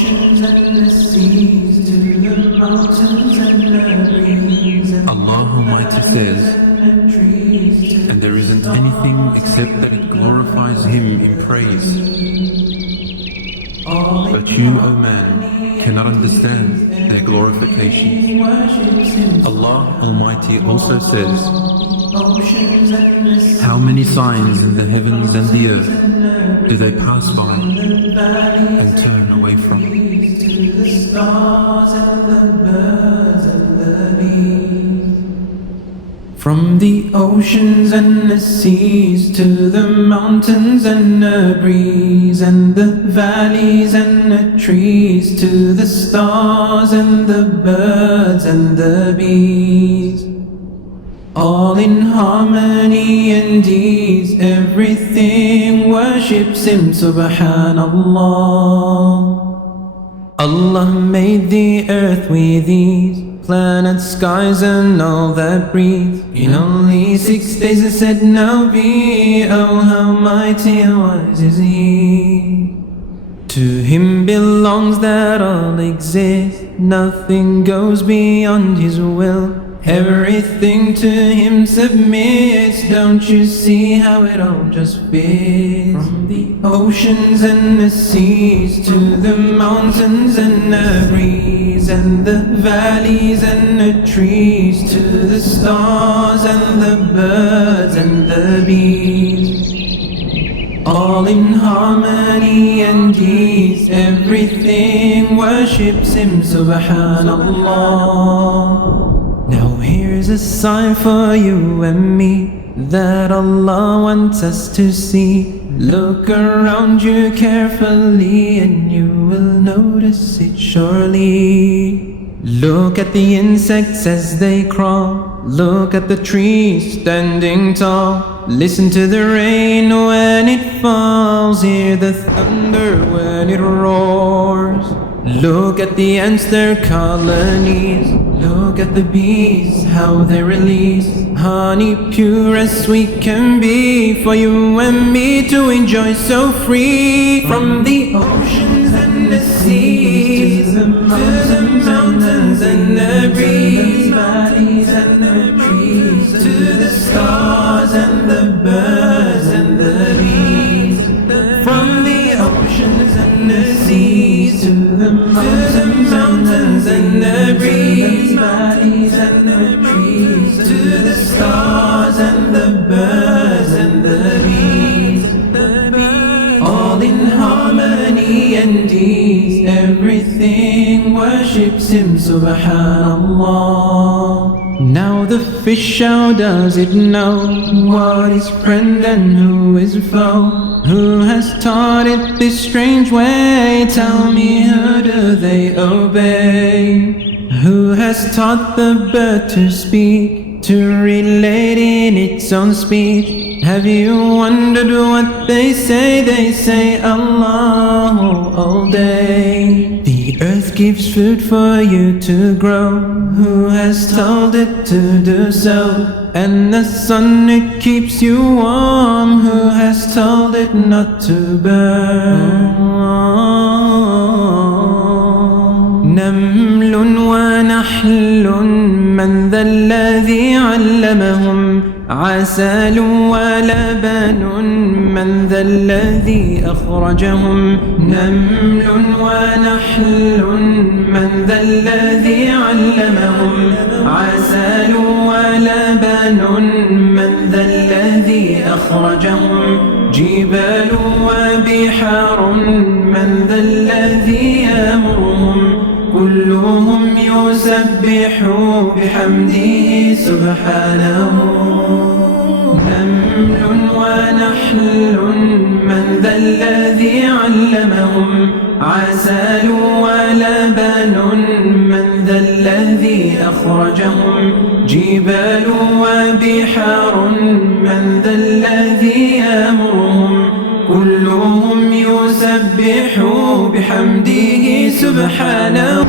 oceans and the seas, to the mountains and the breeze. Allah Almighty says, and there isn't anything except that it glorifies Him in praise. But you, O man, cannot understand their glorification. Allah Almighty also says, how many signs in the heavens and the earth do they pass by and turn away from? From the oceans and the seas, to the mountains and the breeze, and the valleys and the trees, to the stars and the birds and the bees. All in harmony and ease, everything worships Him, Subhanallah. Allah made the earth with ease, planets, skies and all that breathe. In only 6 days He said, now be, oh how mighty and wise is He. To Him belongs that all exists, nothing goes beyond His will. Everything to Him submits, don't you see how it all just fits? From the oceans and the seas, to the mountains and the breeze, and the valleys and the trees, to the stars and the birds and the bees. All in harmony and ease, everything worships Him, Subhanallah. Now here's a sign for you and me, that Allah wants us to see. Look around you carefully and you will notice it surely. Look at the insects as they crawl, look at the trees standing tall. Listen to the rain when it falls, hear the thunder when it roars. Look at the ants, their colonies, look at the bees, how they release honey pure as sweet can be, for you and me to enjoy so free. From the oceans and the seas, to the mountains and the breeze, valleys and the trees, to the stars and the birds and the bees. From the oceans and the seas, to the mountains and the breeze, valleys and the trees, to the stars and the birds and the bees. All in harmony and ease, everything worships Him, Subhanallah. Now the fish, how does it know what is friend and who is foe? Who has taught it this strange way? Tell me, who do they obey? Who has taught the bird to speak, to relate in its own speech? Have you wondered what they say? They say Allahu all day. The earth gives food for you to grow. Who has told it to do so? And the sun, it keeps you warm. Who has told it not to burn? نمل ونحل من ذا الذي علمهم عسل ولبن من ذا الذي أخرجهم نمل ونحل من ذا الذي علمهم عسل ولبن من ذا الذي أخرجهم جبال وبحار من ذا الذي يأمرهم كلهم يسبح بحمده سبحانه نمل ونحل من ذا الذي علمهم عسل ولبن من ذا الذي أخرجهم جبال وبحار من ذا الذي يأمرهم كلهم يسبح بحمده سبحانه